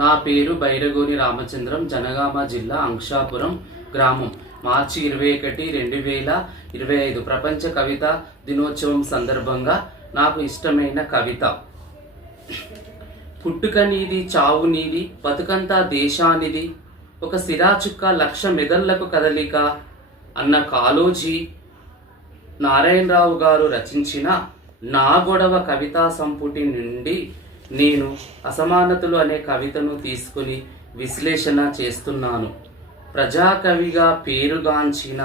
నా పేరు బైరగోని రామచంద్రం, జనగామ జిల్లా అంక్షాపురం గ్రామం. మార్చి 21, 2025 ప్రపంచ కవిత దినోత్సవం సందర్భంగా నాకు ఇష్టమైన కవిత. పుట్టుక నీది, చావు నీది, బతుకంతా దేశానిది, ఒక సిరాచుక్క లక్ష మెదళ్లకు కదలిక అన్న కాళోజీ నారాయణరావు గారు రచించిన నా గొడవ కవితా సంపుటి నుండి నేను అసమానతలు అనే కవితను తీసుకుని విశ్లేషణ చేస్తున్నాను. ప్రజాకవిగా పేరుగాంచిన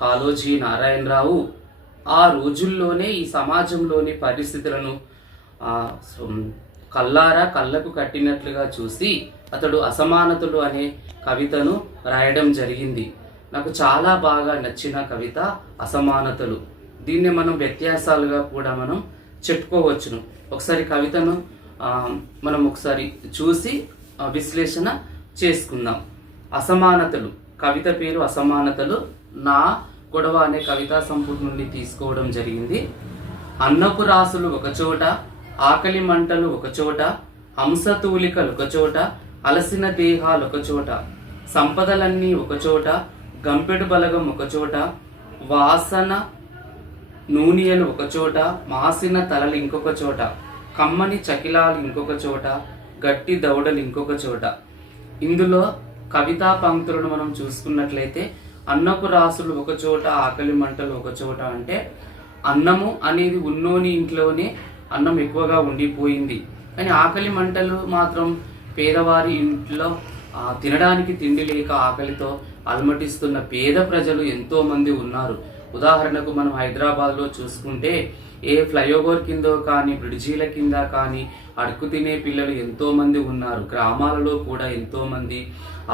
కాళోజీ నారాయణరావు ఆ రోజుల్లోనే ఈ సమాజంలోని పరిస్థితులను కళ్ళకు కట్టినట్లుగా చూసి అతడు అసమానతలు అనే కవితను రాయడం జరిగింది. నాకు చాలా బాగా నచ్చిన కవిత అసమానతలు. దీన్ని మనం వ్యత్యాసాలుగా కూడా మనం చెప్పుకోవచ్చును. ఒకసారి కవితను మనం ఒకసారి చూసి విశ్లేషణ చేసుకుందాం. అసమానతలు, కవిత పేరు అసమానతలు. నా గొడవ అనే కవితా సంపుటి నుండి తీసుకోవడం జరిగింది. అన్నపు రాసులు ఒకచోట, ఆకలి మంటలు ఒకచోట, హంసతూలికలు ఒకచోట, అలసిన దేహాలు ఒకచోట, సంపదలన్నీ ఒకచోట, గంపెడు బలగం ఒకచోట, వాసన నూనెలు ఒకచోట, మాసిన తలలు ఇంకొక చోట, కమ్మని చకిలాలు ఇంకొక చోట, గట్టి దౌడలు ఇంకొక చోట. ఇందులో కవితా పంక్తులను మనం చూసుకున్నట్లయితే అన్నపు రాసులు ఒకచోట, ఆకలి మంటలు ఒకచోట అంటే అన్నము అనేది ఉన్నోని ఇంట్లోనే అన్నం ఎక్కువగా ఉండిపోయింది. కానీ ఆకలి మంటలు మాత్రం పేదవారి ఇంట్లో తినడానికి తిండి లేక ఆకలితో అలమటిస్తున్న పేద ప్రజలు ఎంతో మంది ఉన్నారు. ఉదాహరణకు మనం హైదరాబాద్లో చూసుకుంటే ఏ ఫ్లైఓవర్ కిందో కానీ బ్రిడ్జీల కింద కానీ అడుగు తినే పిల్లలు ఎంతో మంది ఉన్నారు. గ్రామాలలో కూడా ఎంతో మంది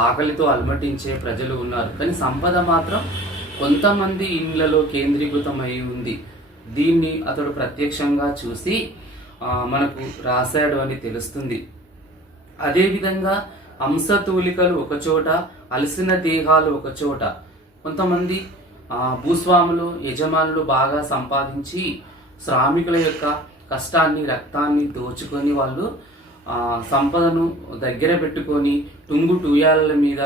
ఆకలితో అలమటించే ప్రజలు ఉన్నారు. కానీ సంపద మాత్రం కొంతమంది ఇండ్లలో కేంద్రీకృతమై ఉంది. దీన్ని అతడు ప్రత్యక్షంగా చూసి మనకు రాశాడు అని తెలుస్తుంది. అదేవిధంగా హంసతూలికలు ఒకచోట, అలసిన దేహాలు ఒకచోట. కొంతమంది భూస్వాములు, యజమానులు బాగా సంపాదించి శ్రామికుల యొక్క కష్టాన్ని, రక్తాన్ని దోచుకొని వాళ్ళు సంపదను దగ్గర పెట్టుకొని టుంగు టూయాల మీద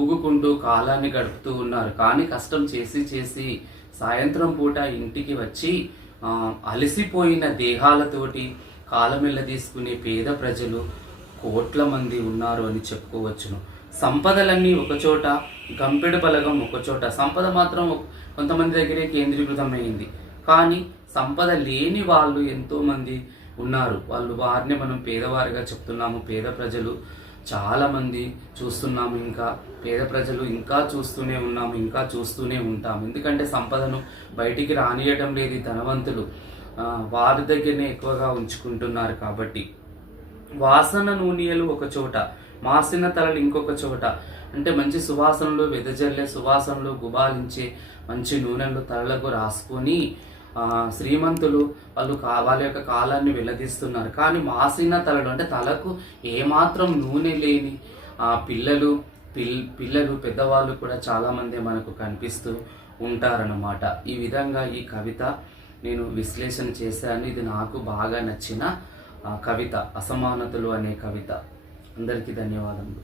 ఊగుకుంటూ కాలాన్ని గడుపుతూ ఉన్నారు. కానీ కష్టం చేసి చేసి సాయంత్రం పూట ఇంటికి వచ్చి అలసిపోయిన దేహాలతోటి కాలమెల్ల తీసుకునే పేద ప్రజలు కోట్ల మంది ఉన్నారు అని చెప్పుకోవచ్చును. సంపదలన్నీ ఒకచోట, గంపెడు బలగం ఒకచోట. సంపద మాత్రం కొంతమంది దగ్గరే కేంద్రీకృతమైంది. కానీ సంపద లేని వాళ్ళు ఎంతో మంది ఉన్నారు. వారిని మనం పేదవారిగా చెప్తున్నాము. పేద ప్రజలు చాలా మంది చూస్తున్నాము. ఇంకా పేద ప్రజలు ఇంకా చూస్తూనే ఉన్నాము, ఇంకా చూస్తూనే ఉంటాము. ఎందుకంటే సంపదను బయటికి రానియటం లేదు ధనవంతులు. వారి దగ్గరనే ఎక్కువగా ఉంచుకుంటున్నారు. కాబట్టి వాసన నూనెలు ఒక చోట, మాసిన తలలు ఇంకొక చోట. అంటే మంచి సువాసనలు వెదజల్లే సువాసనలు గుబాలించే మంచి నూనెలు తలలకు రాసుకొని శ్రీమంతులు వాళ్ళ యొక్క కాలాన్ని వెల్లదీస్తున్నారు. కానీ మాసిన తలలు అంటే తలకు ఏమాత్రం నూనె లేని పిల్లలు పెద్దవాళ్ళు కూడా చాలామంది మనకు కనిపిస్తూ ఉంటారన్నమాట. ఈ విధంగా ఈ కవిత నేను విశ్లేషణ చేశాను. ఇది నాకు బాగా నచ్చిన కవిత, అసమానతలు అనే కవిత. అందరికీ ధన్యవాదములు.